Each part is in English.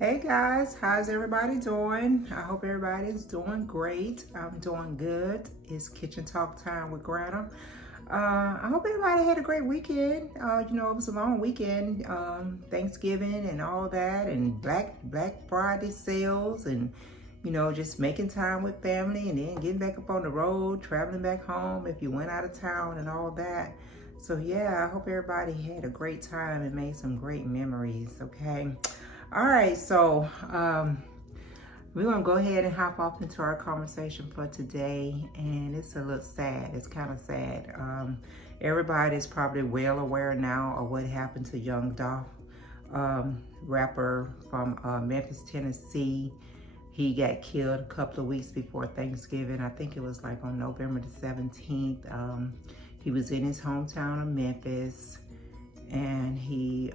Hey guys, how's everybody doing? I hope everybody's doing great. I'm doing good. It's kitchen talk time with Granna. I hope everybody had a great weekend. It was a long weekend, Thanksgiving and all that, and Black Friday sales, and just making time with family, and then getting back up on the road, traveling back home if you went out of town and all that. So yeah, I hope everybody had a great time and made some great memories. Okay. All right, so we're gonna go ahead and hop off into our conversation for today, and it's a little sad. It's kind of sad. Everybody's probably well aware now of what happened to Young Dolph, rapper from Memphis, Tennessee. He got killed a couple of weeks before Thanksgiving. I think it was like on November the 17th. He was in his hometown of Memphis, and he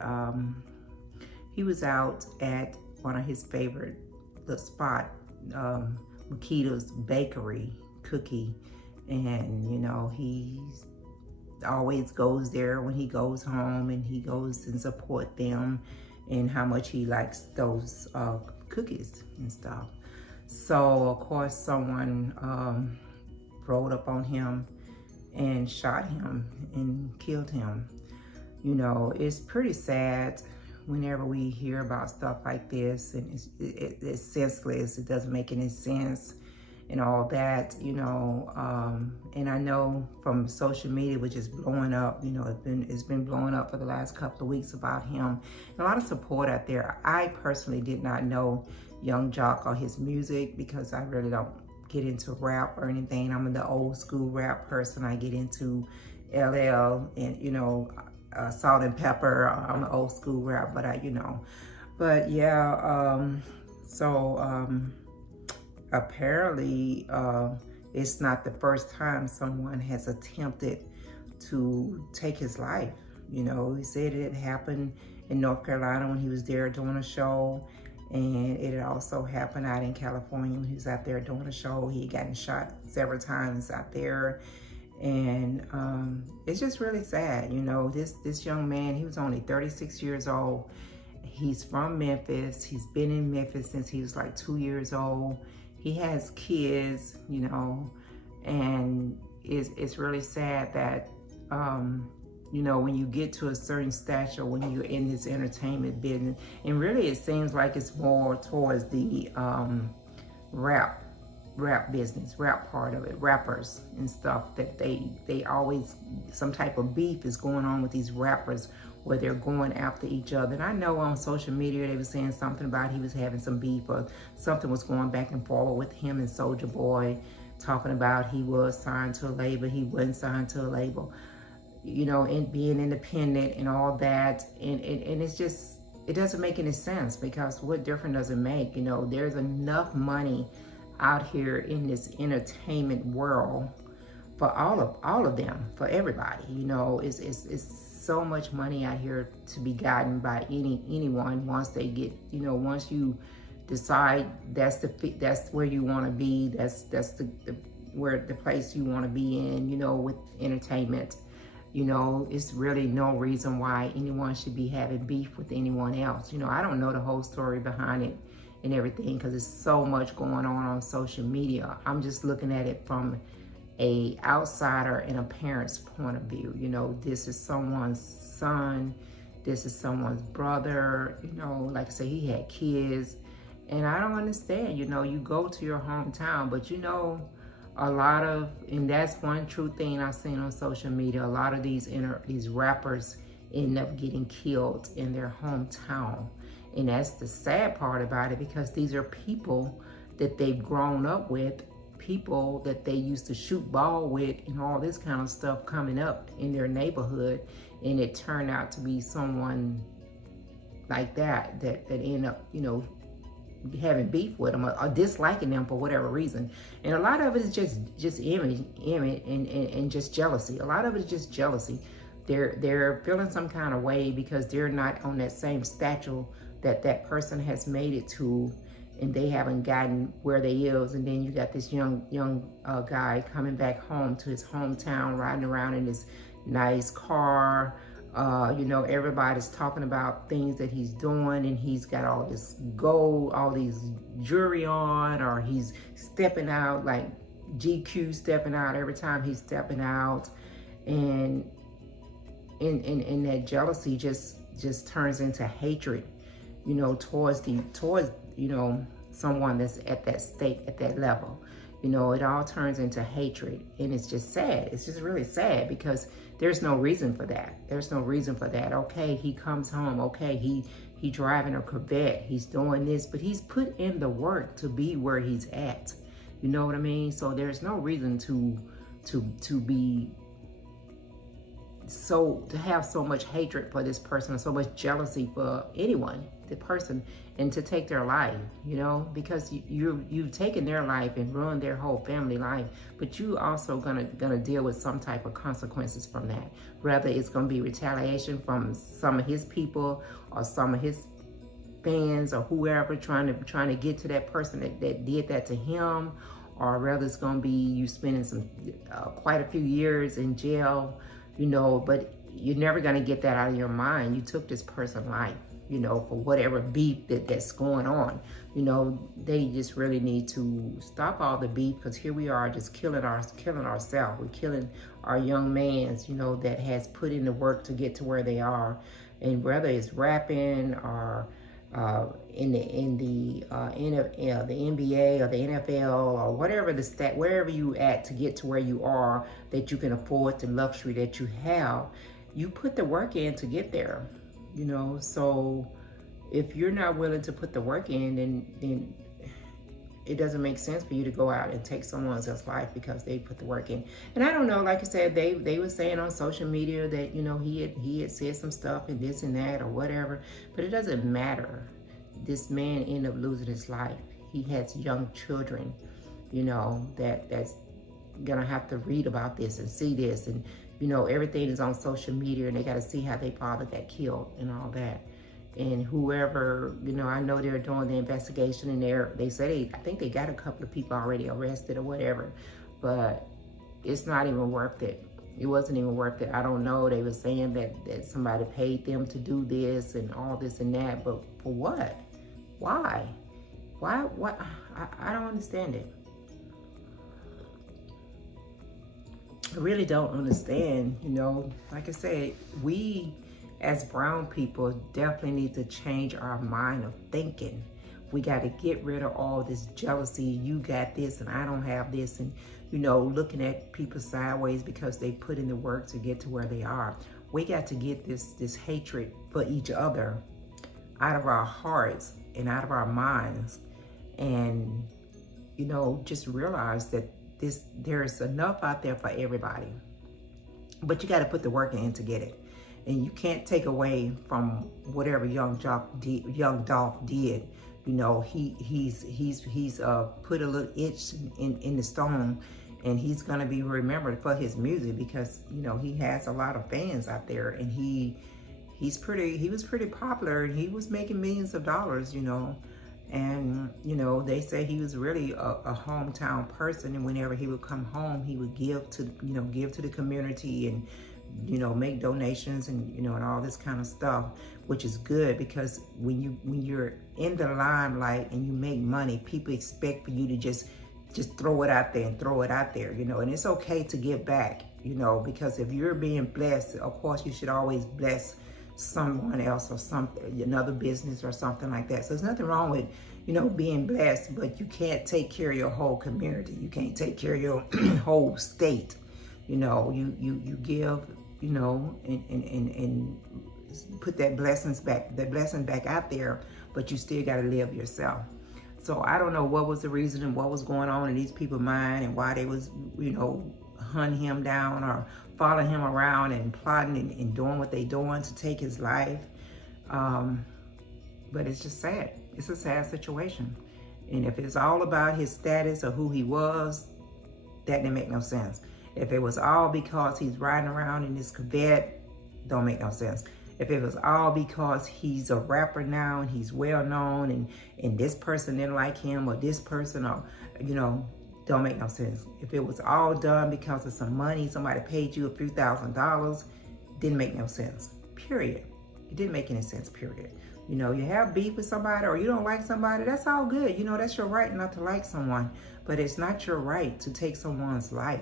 was out at one of his favorite, the spot, Makita's Bakery Cookie. And, he always goes there when he goes home, and he goes and support them and how much he likes those cookies and stuff. So, of course, someone rolled up on him and shot him and killed him. It's pretty sad whenever we hear about stuff like this, and it's senseless. It doesn't make any sense and all that, and I know from social media, which is blowing up, it's been blowing up for the last couple of weeks about him. And a lot of support out there. I personally did not know Young Jock or his music, because I really don't get into rap or anything. I'm the old school rap person. I get into LL and, Salt and Pepper. I'm an old school rap, but apparently it's not the first time someone has attempted to take his life. He said it happened in North Carolina when he was there doing a show, and it had also happened out in California when he was out there doing a show. He had gotten shot several times out there. And it's just really sad. This young man, he was only 36 years old. He's from Memphis. He's been in Memphis since he was like 2 years old. He has kids, and it's really sad that, when you get to a certain stature, when you're in this entertainment business, and really it seems like it's more towards the rap business, rap part of it, rappers and stuff, that they always, some type of beef is going on with these rappers where they're going after each other. And I know on social media they were saying something about he was having some beef, or something was going back and forth with him and Soulja Boy, talking about he was signed to a label, he wasn't signed to a label, and being independent and all that. And it's just, it doesn't make any sense, because what difference does it make? There's enough money out here in this entertainment world for all of them, for everybody. It's so much money out here to be gotten by anyone once they get, once you decide that's where you want to be, that's the place you want to be in, with entertainment. It's really no reason why anyone should be having beef with anyone else. I don't know the whole story behind it and everything, because there's so much going on social media. I'm just looking at it from a outsider and a parent's point of view. This is someone's son, this is someone's brother, like I say, he had kids. And I don't understand, you go to your hometown, but a lot of, and that's one true thing I've seen on social media, a lot of these rappers end up getting killed in their hometown. And that's the sad part about it, because these are people that they've grown up with, people that they used to shoot ball with and all this kind of stuff coming up in their neighborhood. And it turned out to be someone like that end up, having beef with them or disliking them for whatever reason. And a lot of it is just image and just jealousy. A lot of it is just jealousy. They're feeling some kind of way because they're not on that same stature that person has made it to, and they haven't gotten where they is. And then you got this young guy coming back home to his hometown, riding around in his nice car, You know, everybody's talking about things that he's doing, and he's got all this gold, all these jewelry on, or he's stepping out like GQ stepping out every time he's stepping out. And in that jealousy just turns into hatred, you know, towards you know, someone that's at that state, at that level. You know, it all turns into hatred, and it's just sad. It's just really sad, because there's no reason for that. There's no reason for that. Okay, he comes home. Okay, he driving a Corvette. He's doing this, but he's put in the work to be where he's at. You know what I mean? So there's no reason to be to have so much hatred for this person, or so much jealousy for anyone, the person, and to take their life, you know, because you've taken their life and ruined their whole family life, but you also gonna deal with some type of consequences from that. Whether it's gonna be retaliation from some of his people or some of his fans or whoever trying to get to that person that did that to him, or whether it's gonna be you spending some quite a few years in jail. You know, but you're never going to get that out of your mind. You took this person's life, you know, for whatever beef that's going on. You know, they just really need to stop all the beef, because here we are just killing ourselves. We're killing our young mans, you know, that has put in the work to get to where they are. And whether it's rapping or in the NBA or the NFL or whatever wherever you at to get to where you are, that you can afford the luxury that you have, you put the work in to get there, you know. So if you're not willing to put the work in, then it doesn't make sense for you to go out and take someone else's life because they put the work in. And I don't know, like I said, they were saying on social media that, you know, he had said some stuff and this and that or whatever, but it doesn't matter. This man ended up losing his life. He has young children, you know, that's gonna have to read about this and see this, and you know, everything is on social media, and they got to see how their father got killed and all that. And whoever, you know, I know they're doing the investigation, and they say I think they got a couple of people already arrested or whatever, but it's not even worth it. It wasn't even worth it. I don't know. They were saying that somebody paid them to do this and all this and that, but for what? Why? What? I don't understand it. I really don't understand, you know. Like I said, we as brown people definitely need to change our mind of thinking. We got to get rid of all this jealousy. You got this and I don't have this, and you know, looking at people sideways because they put in the work to get to where they are. We got to get this hatred for each other out of our hearts and out of our minds, and you know, just realize that there's enough out there for everybody, but you got to put the work in to get it. And you can't take away from whatever Young Dolph did. You know, he's put a little itch in the stone, and he's gonna be remembered for his music, because you know he has a lot of fans out there, and he was pretty popular, and he was making millions of dollars, you know. And you know, they say he was really a hometown person, and whenever he would come home, he would give to the community, and you know, make donations, and you know, and all this kind of stuff, which is good, because when you're in the limelight and you make money, people expect for you to just throw it out there, you know. And it's okay to give back, you know, because if you're being blessed, of course you should always bless someone else or another business or something like that. So there's nothing wrong with, you know, being blessed, but you can't take care of your whole community. You can't take care of your whole state. You know, you give, you know, and put that blessing back out there, but you still got to live yourself. So I don't know what was the reason and what was going on in these people's mind, and why they was, you know, hunting him down or following him around and plotting and doing what they doing to take his life. But it's just sad. It's a sad situation. And if it's all about his status or who he was, that didn't make no sense. If it was all because he's riding around in this Corvette, don't make no sense. If it was all because he's a rapper now and he's well known, and this person didn't like him, or this person, or, you know, don't make no sense. If it was all done because of some money, somebody paid you a few $1,000s, didn't make no sense. period. It didn't make any sense, period. You know, you have beef with somebody or you don't like somebody, that's all good. You know, that's your right not to like someone, but it's not your right to take someone's life.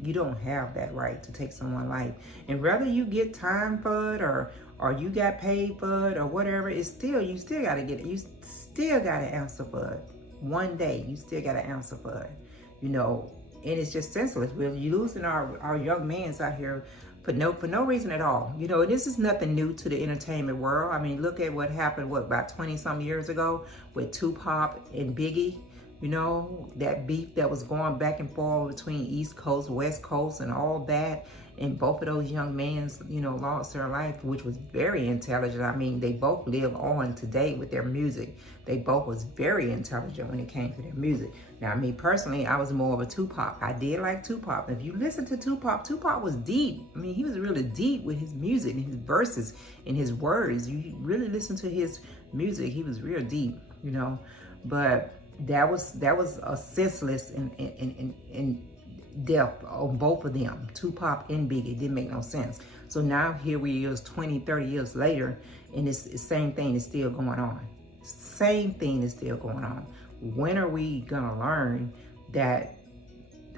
You don't have that right to take someone's life. And whether you get time for it or you got paid for it or whatever, it's still, you still got to get it. You still got to answer for it. One day, you still got to answer for it. You know, and it's just senseless. We're losing our young men out here for no reason at all. You know, this is nothing new to the entertainment world. I mean, look at what happened, about 20-some years ago with Tupac and Biggie. You know, that beef that was going back and forth between East Coast, West Coast, and all that. And both of those young men, you know, lost their life, which was very intelligent. I mean, they both live on today with their music. They both was very intelligent when it came to their music. Now, me personally, I was more of a Tupac. I did like Tupac. If you listen to Tupac, Tupac was deep. I mean, he was really deep with his music and his verses and his words. You really listen to his music, he was real deep, you know. But that was a senseless and death on both of them, Tupac and Biggie. It didn't make no sense. So now here we is 20, 30 years later, and it's the same thing is still going on. Same thing is still going on. When are we gonna learn that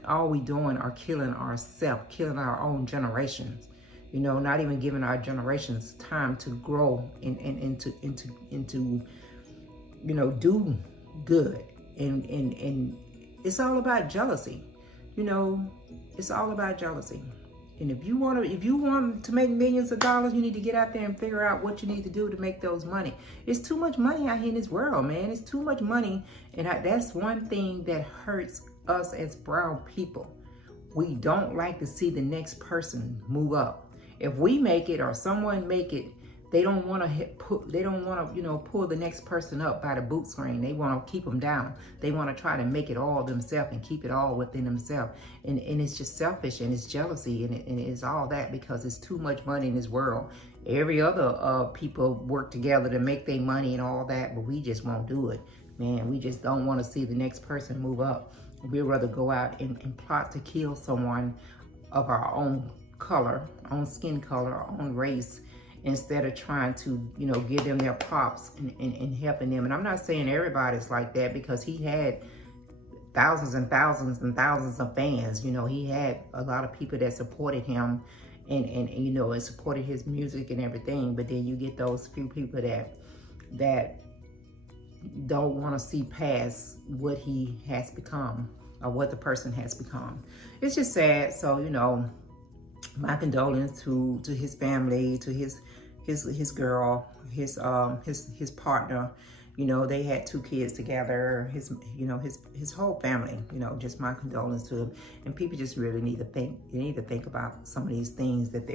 all we doing are killing ourselves, killing our own generations? You know, not even giving our generations time to grow and into you know, do good. And it's all about jealousy. You know, it's all about jealousy. And if you want to make millions of dollars, you need to get out there and figure out what you need to do to make those money. It's too much money out here in this world, man. It's too much money. And that's one thing that hurts us as brown people. We don't like to see the next person move up. If we make it or someone make it, they don't want to, you know, pull the next person up by the bootstring. They want to keep them down. They want to try to make it all themselves and keep it all within themselves. And it's just selfish, and it's jealousy, and it's all that because it's too much money in this world. Every other people work together to make their money and all that, but we just won't do it. Man, we just don't want to see the next person move up. We'd rather go out and plot to kill someone of our own color, own skin color, our own race, instead of trying to, you know, give them their props and helping them. And I'm not saying everybody's like that, because he had thousands and thousands and thousands of fans. You know, he had a lot of people that supported him and you know, and supported his music and everything. But then you get those few people that don't want to see past what he has become or what the person has become. It's just sad. So, you know, my condolences to his family, to his girl, his partner. You know, they had 2 kids together. His whole family. You know, just my condolences to him. And people just really need to think. They need to think about some of these things that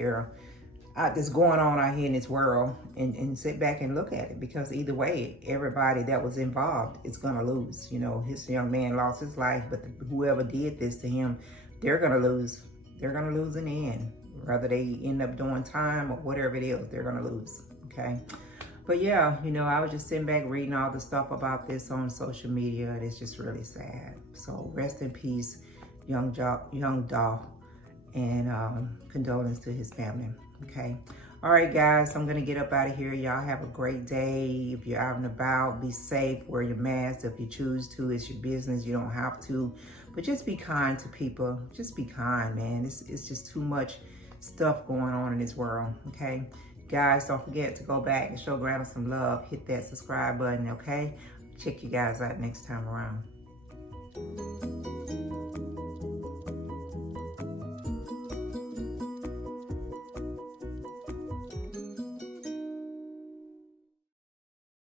that's going on out here in this world, and sit back and look at it, because either way, everybody that was involved is gonna lose. You know, his young man lost his life, but whoever did this to him, they're gonna lose. They're gonna lose in the end. Whether they end up doing time or whatever it is, they're gonna lose, okay? But yeah, you know, I was just sitting back reading all the stuff about this on social media, and it's just really sad. So rest in peace, Young Dolph, and condolences to his family, okay? All right, guys, I'm gonna get up out of here. Y'all have a great day. If you're out and about, be safe, wear your mask. If you choose to, it's your business, you don't have to. But just be kind to people. Just be kind, man. It's just too much stuff going on in this world, okay? Guys, don't forget to go back and show Granna some love. Hit that subscribe button, okay? Check you guys out next time around.